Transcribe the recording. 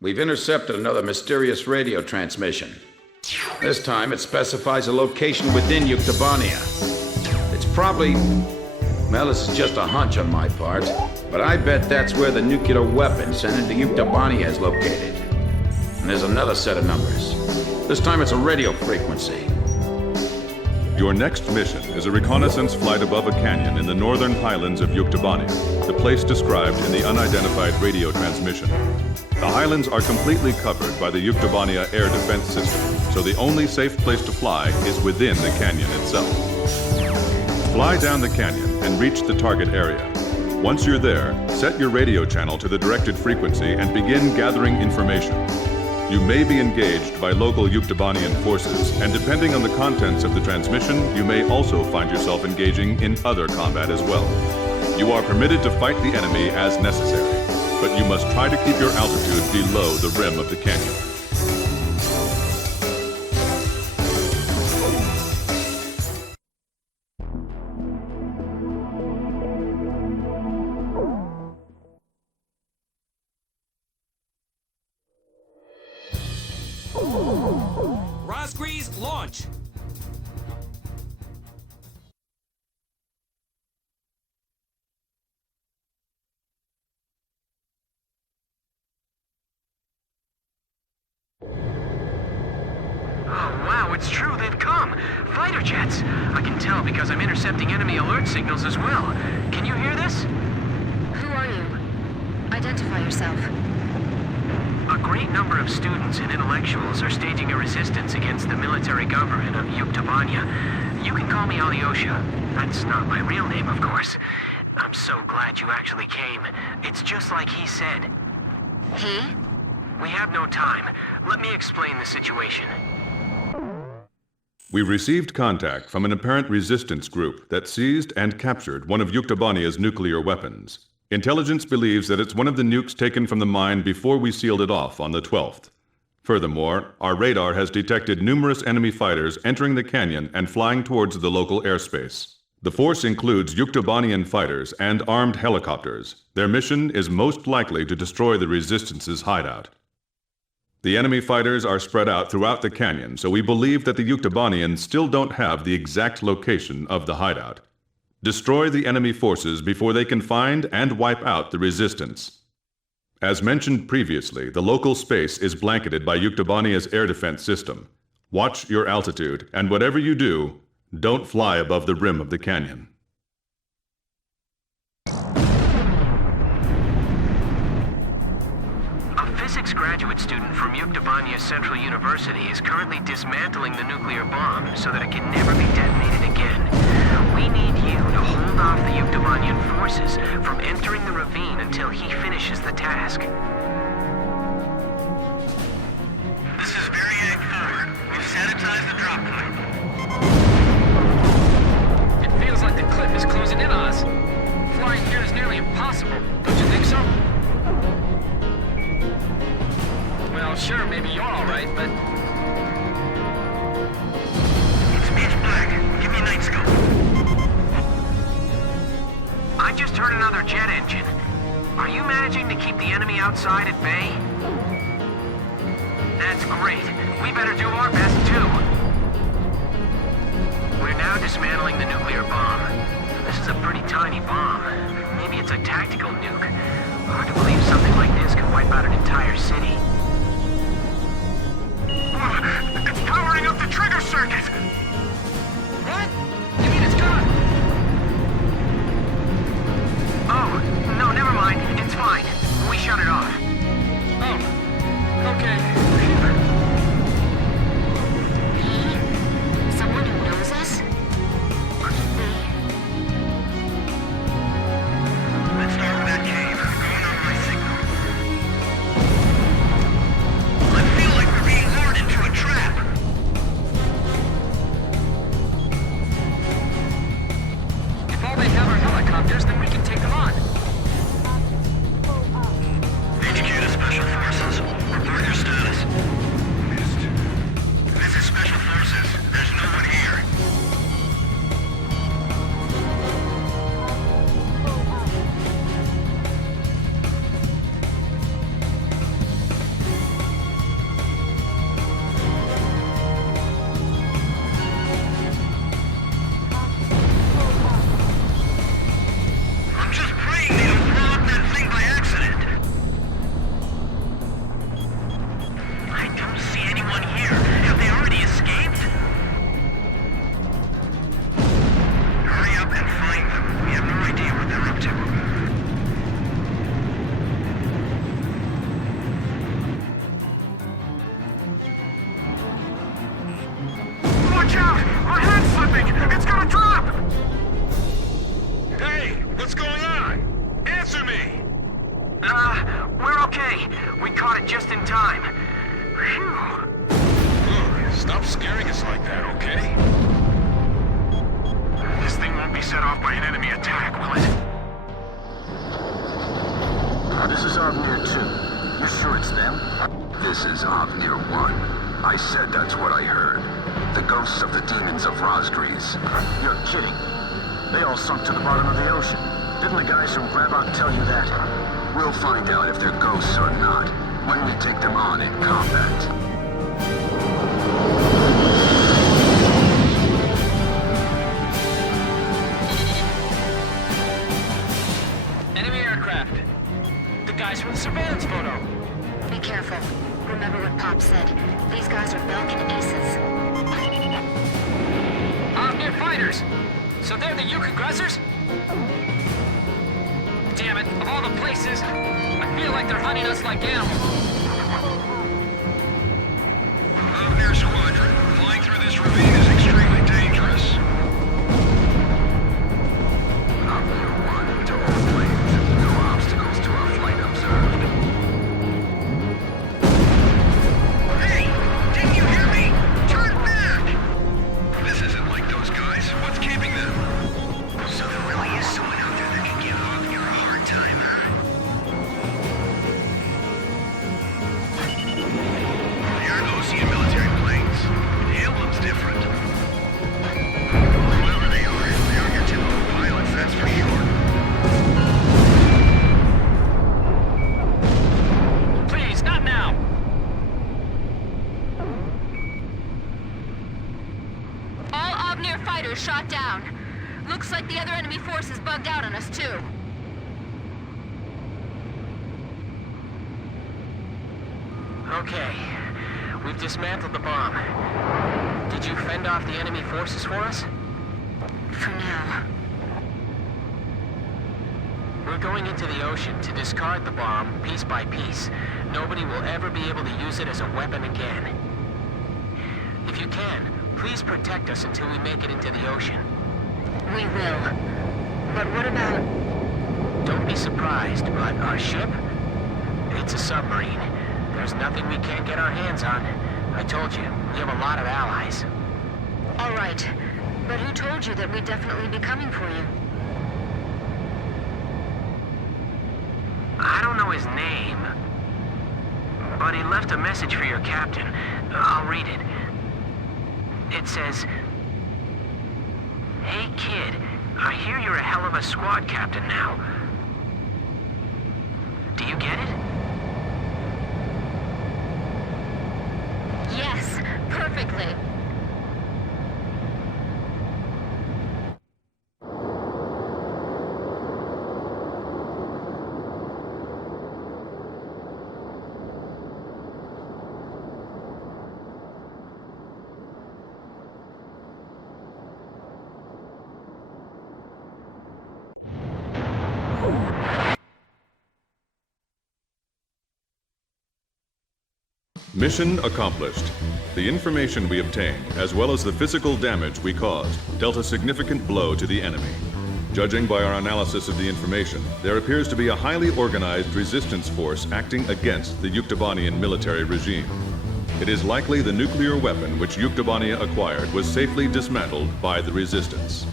We've intercepted another mysterious radio transmission. This time it specifies a location within Yuktobania. It's probably... well, this is just a hunch on my part, but I bet that's where the nuclear weapon sent into Yuktobania is located. And there's another set of numbers. This time it's a radio frequency. Your next mission is a reconnaissance flight above a canyon in the northern highlands of Yuktobania, the place described in the unidentified radio transmission. The highlands are completely covered by the Yuktobania air defense system, so the only safe place to fly is within the canyon itself. Fly down the canyon and reach the target area. Once you're there, set your radio channel to the directed frequency and begin gathering information. You may be engaged by local Yuktobanian forces, and depending on the contents of the transmission, you may also find yourself engaging in other combat as well. You are permitted to fight the enemy as necessary, but you must try to keep your altitude below the rim of the canyon. Razgriz, launch! Wow, it's true, they've come! Fighter jets! I can tell because I'm intercepting enemy alert signals as well. Can you hear this? Who are you? Identify yourself. A great number of students and intellectuals are staging a resistance against the military government of Yuktobania. You can call me Alyosha. That's not my real name, of course. I'm so glad you actually came. It's just like he said. He? We have no time. Let me explain the situation. We received contact from an apparent resistance group that seized and captured one of Yuktobania's nuclear weapons. Intelligence believes that it's one of the nukes taken from the mine before we sealed it off on the 12th. Furthermore, our radar has detected numerous enemy fighters entering the canyon and flying towards the local airspace. The force includes Yuktobanian fighters and armed helicopters. Their mission is most likely to destroy the Resistance's hideout. The enemy fighters are spread out throughout the canyon, so we believe that the Yuktobanians still don't have the exact location of the hideout. Destroy the enemy forces before they can find and wipe out the Resistance. As mentioned previously, the local space is blanketed by Yuktobania's air defense system. Watch your altitude, and whatever you do, don't fly above the rim of the canyon. A physics graduate student from Yuktobania Central University is currently dismantling the nuclear bomb so that it can never be detonated again. We need you to hold off the Yuktobanian forces from entering the ravine until he finishes the task. This is Variag 4. We've sanitized the drop point. It feels like the cliff is closing in on us. Flying here is nearly impossible, don't you think so? Well, sure, maybe you're alright, but... It's pitch black. Give me night scope. I just heard another jet engine. Are you managing to keep the enemy outside at bay? That's great. We better do our best, too. We're now dismantling the nuclear bomb. This is a pretty tiny bomb. Maybe it's a tactical nuke. Hard to believe something like this could wipe out an entire city. It's powering up the trigger circuit! What? You mean it's gone? Oh, no, never mind. It's fine. We shut it off. Oh. Okay. He? Someone who knows us? Or he? Let's start with that cave. Going on my signal. I feel like we're being lured into a trap. coming! It's gonna drop! Hey, what's going on? Answer me! We're okay. We caught it just in time. Phew. Stop scaring us like that, okay? This thing won't be set off by an enemy attack, will it? This is Avnir 2. You're sure it's them? This is Avnir 1. I said that's what I heard. The ghosts of the demons of Razgriz. You're kidding. They all sunk to the bottom of the ocean. Didn't the guys from Grabok tell you that? We'll find out if they're ghosts or not when we take them on in combat. Enemy aircraft. The guys from the surveillance photo. Be careful. Remember what Pop said. These guys are Belkin aces. Near fighters. So they're the Yuk aggressors? Damn it, of all the places, I feel like they're hunting us like animals. Avnir Squadron, flying through this ravine is extremely dangerous. Avnir 1 to all planes. No obstacles to our flight observed. Hey! Didn't you hear me? Turn back! This isn't like those guys. What's keeping them? So there really is someone out there that can give Avnir a hard time, huh? They aren't Osean military planes. The emblem's different. Whoever they aren't your typical pilots, that's for sure. Please, not now. All Avnir fighters shot down. Looks like the other enemy force is bugged out on us, too. Okay. We've dismantled the bomb. Did you fend off the enemy forces for us? For now. We're going into the ocean to discard the bomb piece by piece. Nobody will ever be able to use it as a weapon again. If you can, please protect us until we make it into the ocean. We will. But what about... Don't be surprised, but our ship? It's a submarine. There's nothing we can't get our hands on. I told you, we have a lot of allies. All right. But who told you that we'd definitely be coming for you? I don't know his name, but he left a message for your captain. I'll read it. It says, "Hey kid, I hear you're a hell of a squad captain now. Do you get it?" Yes, perfectly. Mission accomplished. The information we obtained, as well as the physical damage we caused, dealt a significant blow to the enemy. Judging by our analysis of the information, there appears to be a highly organized resistance force acting against the Yuktobanian military regime. It is likely the nuclear weapon which Yuktobania acquired was safely dismantled by the resistance.